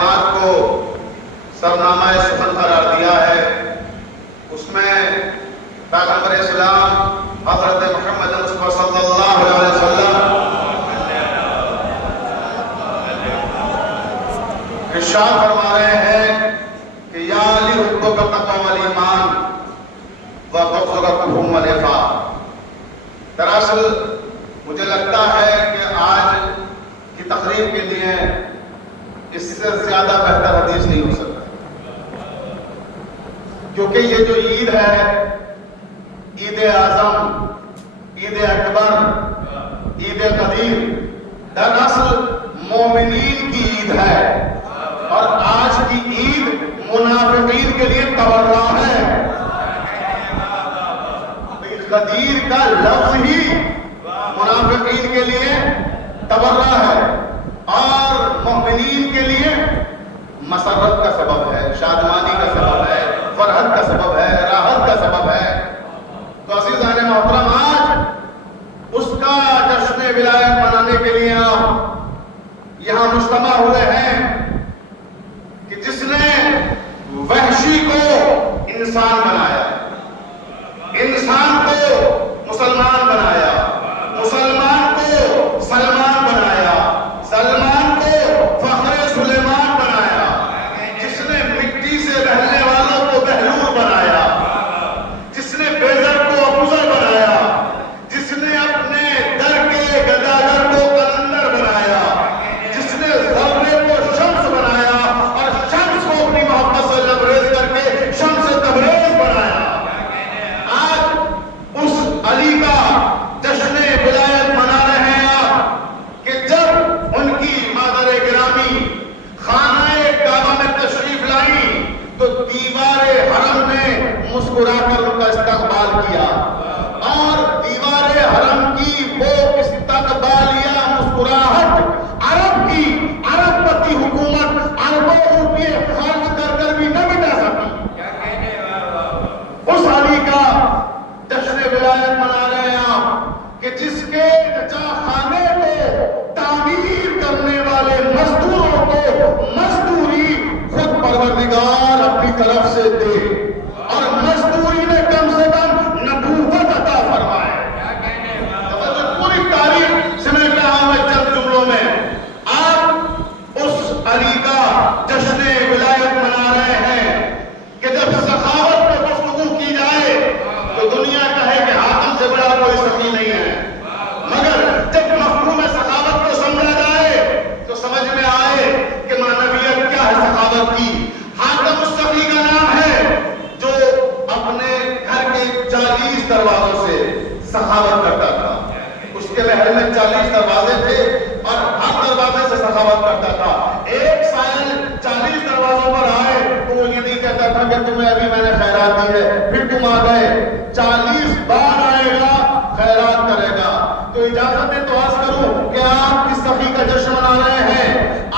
کلمات کو سرنامہ سخن قرار دیا ہے، اس میں پیغمبر اسلام حضرت محمد مصطفیٰ صلی اللہ علیہ وسلم ارشاد فرما رہے ہیں کہ یا علی حبک التقوی والایمان وبغضک الکفر والنفاق۔ دراصل مجھے لگتا ہے کہ آج کی تقریب کے لیے اس سے زیادہ بہتر حدیث نہیں ہو سکتا، کیونکہ یہ جو عید ہے، عید اعظم، عید اکبر، عید قدیر، دراصل مومنین کی عید ہے، اور آج کی عید منافقین کے لیے تبرہ ہے۔ قدیر کا لفظ ہی منافقین کے لیے تبرہ ہے اور مومنین کے لیے مسرت کا سبب ہے، شادمانی کا سبب ہے، فرحت کا سبب ہے، راحت کا سبب ہے۔ تو عزیزان محترم، آج اس کا جشن ولایت منانے کے لیے آپ یہاں مجتمع ہوئے ہیں کہ جس نے وحشی کو انسان بنایا، انسان کو مسلمان بنایا، مسلمان کو سلمان بنایا، سلمان کو فخر سلیمان بنایا، جس نے مٹی سے رہنے والوں کو بہلول بنایا، جس نے بیزر کو ابوذر بنایا، جس نے اپنے در کے گداگر کو قلندر بنایا، جس نے ذرے کو شمس بنایا اور شمس کو اپنی محبت سے لبریز کر کے شمس تبریز بنایا۔ علی کا جشن ولایت منا رہے ہیں آپ کہ جب ان کی مادر گرامی خانہ کعبہ میں تشریف لائیں تو دیوار حرم نے مسکرا کر ان کا استقبال کیا، اور دیوار حرم کی وہ استقبالیہ مسکراہٹ عرب کی عربپتی حکومت اربوں روپے خرچ کر کر بھی نہ مٹا سکی۔ اس علی کا جشن ولایت منا رہے ہیں آپ کہ جس کے چچا خانے کو تعمیر کرنے والے مزدوروں کو مزدوری خود پروردگار اپنی طرف سے دے، اور مزدوری میں کم سے کم نبوت عطا فرمائے۔ پوری تاریخ سمیٹ رہا ہوں میں چند جملوں میں۔ آپ اس علی کا جشن ولایت منا رہے ہیں کہ جب سخاوت پہ گفتگو کی جائے تو دنیا کہے کہ حاتم سے بڑا کوئی سخی نہیں ہے، مگر جب مفہوم سخاوت کو سمجھا جائے تو سمجھ میں آئے کہ معنویت کیا ہے سخاوت کی۔ حاتم اس سخی کا نام ہے جو اپنے گھر کے 40 دروازوں سے سخاوت کرتا تھا۔ اس کے محل میں 40 دروازے تھے اور ہر دروازے سے سخاوت کرتا تھا۔ ایک سائل 40 دروازوں پر آئے تو وہ یہ نہیں کہتا تھا کہ تمہیں ابھی میں نے خیرات دی ہے پھر تم آ گئے، 40 بار آئے گا خیرات کرے گا۔ تو اجازت ہے تو عرض کروں کہ آپ کس سخی کا جشن منا رہے ہیں؟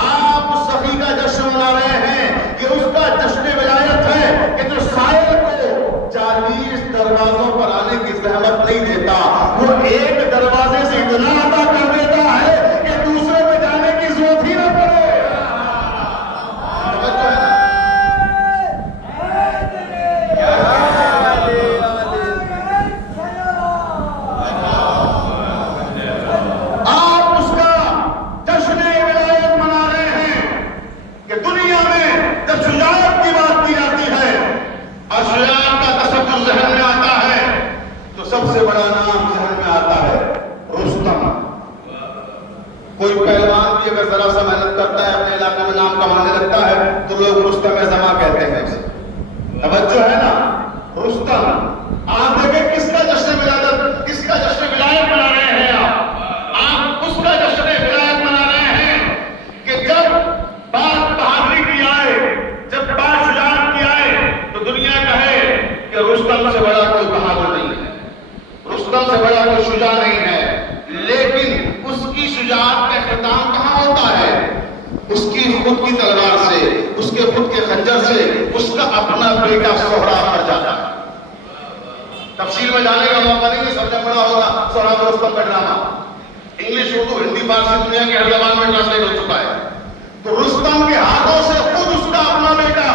آپ اس سخی کا جشن منا رہے ہیں، یہ اس کا جشن ولایت ہے کہ جو سائل کو 40 دروازوں پر آنے کی زحمت نہیں دیتا، وہ ایک دروازے سے اتنا عطا کر دیتا ہے کہ دوسرے پہ جانے کی ضرورت ہی نہ پڑے۔ سب سے بڑا نام ذہن میں آتا ہے رستم۔ کوئی پہلوان بھی اگر ذرا سا محنت کرتا ہے اپنے علاقے میں نام کمانے لگتا ہے تو لوگ رستم زماں کہتے ہیں اسے۔ توجہ ہے نا، رستم۔ آپ دیکھیں کس کا جشن ولادت، کس کا جشن ولایت منا رہے ہیں آپ اس کا جشن ولایت منا رہے ہیں کہ جب بات بہادری کی آئے، جب بات شجاعت کی آئے تو دنیا کہے کہ رستم سے بڑا کوئی بہادر نہیں ہے، رستم سے بڑا کوئی شجاع نہیں ہے، لیکن اس کی شجاعت کا اختتام کہاں ہوتا ہے؟ اس کی خود کی تلوار سے، اس کے خود کے خنجر سے اس کا اپنا بیٹا سہراب مر جاتا ہے۔ تفصیل میں جانے کا موقع نہیں ہے، سب نے پڑھا ہوگا سہراب رستم کا ڈرامہ، انگلش، اردو، ہندی، فارسی، دنیا کی ہر زبان میں ٹرانسلیٹ ہو چکا ہے۔ تو رستم کے ہاتھوں سے خود اس کا اپنا بیٹا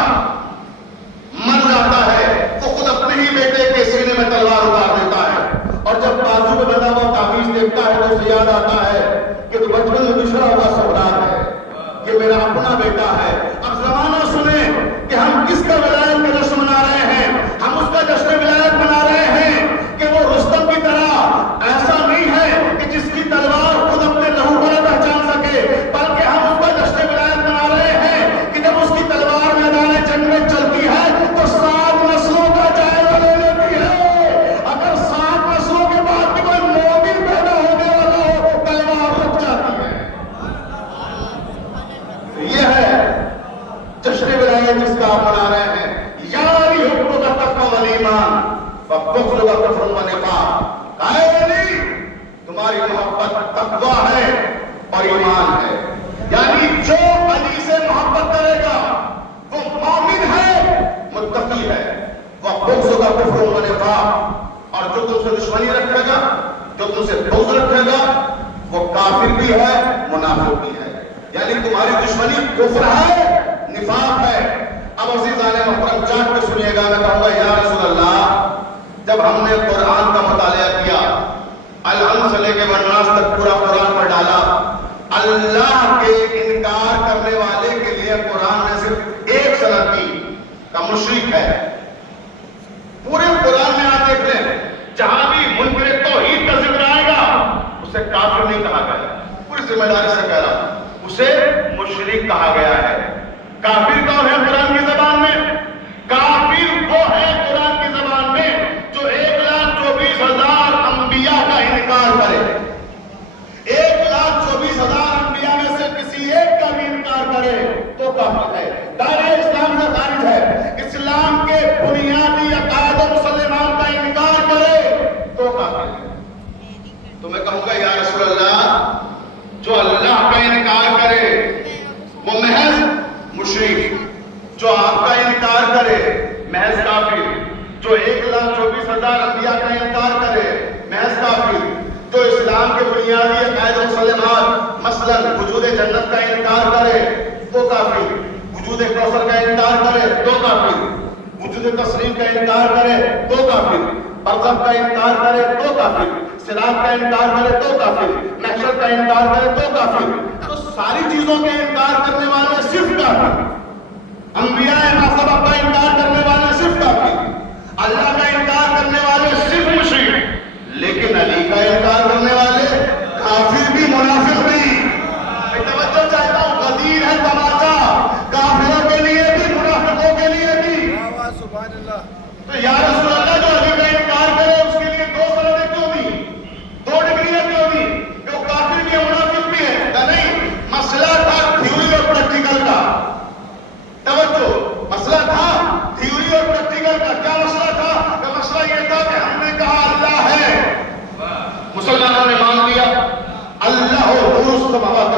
مر جاتا ہے، وہ خود اپنے ہی بیٹے کے سینے میں تلوار اتار دیتا ہے، اور جب بازو میں بندہ ہوا تعویذ دیکھتا ہے تو اسے یاد آتا ہے کہ تو بچپن میں بچھڑا ہوا سردار ہے، یہ میرا اپنا بیٹا ہے۔ اب زمانہ سنیں کہ ہم کس کا ولایت کا جشن منا رہے ہیں، ہم اس کا جشن ولایت منا رہے ہیں کہ وہ رستم کی طرح ایسا نہیں ہے کہ جس کی تلوار خود اپنے لہو کو نہ پہچان سکے، بلکہ ہم اس کا جشن ولایت منا رہے ہیں کہ جب اس کی تلوار میدان جنگ میں چلتی ہے تو 7 نسلوں کا جائزہ لے لیتی ہے۔ اگر 7 نسلوں کے بعد بھی کوئی مومن پیدا ہونے والا ہو، تلوار رک جاتی ہے۔ یہ ہے جشن ولایت جس کا آپ منا رہے ہیں۔ یاری حکم کا تقوی والایمان وبخل کا کفر و نفاق۔ اے علی، تمہاری محبت تقوی ہے اور ایمان ہے، یعنی جو علی سے محبت کرے گا وہ مومن ہے، متقی ہے۔ وبخل کا کفر و نفاق، اور جو تم سے دشمنی رکھے گا، جو تم سے بغض رکھے گا، وہ کافر بھی ہے، منافق بھی ہے، یعنی تمہاری دشمنی کفر ہے، نفاق ہے۔ اب عزیزان محترم چاٹ کے سنیے گا، میں کہوں گا یا رسول اللہ، جب ہم نے قرآن کا مطالعہ کیا، الحمد سے لے کے والناس تک پورا قرآن پر ڈالا، اللہ کے انکار کرنے والے کے لیے قرآن میں صرف ایک سنتی کا مشرک ہے۔ پورے قرآن میں آپ دیکھ لیں، جہاں بھی منکر توحید کا ذکر آئے گا اسے کافر نہیں کہا گیا، پوری ذمہ داری سے کہہ رہا ہوں، اسے مشرک کہا گیا ہے۔ کافر کون ہے قرآن کی زبان میں؟ کافر وہ ہے قرآن کی زبان میں جو 1,24,000 انبیاء کا انکار کرے۔ 1,24,000 انبیاء میں سے کسی ایک کا بھی انکار کرے تو کافر ہے، دائرہ اسلام سے خارج ہے۔ اسلام کے بنیادی عقائد و مسلمات کا انکار کرے تو کافر ہے۔ تو میں کہوں گا یا رسول اللہ، جو اللہ کا انکار کرے وہ محض مشرک، جو آپ کا انکار کرے محض کافر، جو 1,24,000 انبیاء کا انکار کرے محض کافر، جو اسلام کے بنیادی عقائد و مسلمات مثلا وجود جنت کا انکار کرے وہ کافر، وجود کوثر کا انکار کرے تو کافر، وجود تسلیم کا انکار کرے تو کافر، برزخ کا انکار کرے تو کافر، صراط کا انکار کرے تو کافر، محشر کا انکار کرے تو کافر۔ تو ساری چیزوں کے انکار کرنے والے صرف کافر، انبیاء ماسبق کا انکار کرنے والے صرف کافر، اللہ کا انکار کرنے والے صرف مشرک، لیکن علی کا انکار کرنے والے کافر بھی منافق بھی۔ میں توجہ چاہتا ہوں، غدیر ہے تماشا، کافروں کے لیے بھی منافقوں کے لیے بھی۔ سبحان اللہ۔ تو یا رسول اللہ، جو علی کا انکار کرے اس کے لیے 2 سندیں کیوں دی، 2 ڈگریاں کیوں دی کہ وہ کافر بھی ہے منافق بھی ہے؟ نہیں، مسئلہ تھا تھیوری اور پریکٹیکل کا۔ توجہ، مسئلہ تھا تھیوری اور پریکٹیکل کا۔ کیا مسئلہ تھا؟ کہ مسئلہ یہ تھا کہ ہم نے کہا اللہ ہے، مسلمانوں نے مان لیا، اللہ اور نور السماوات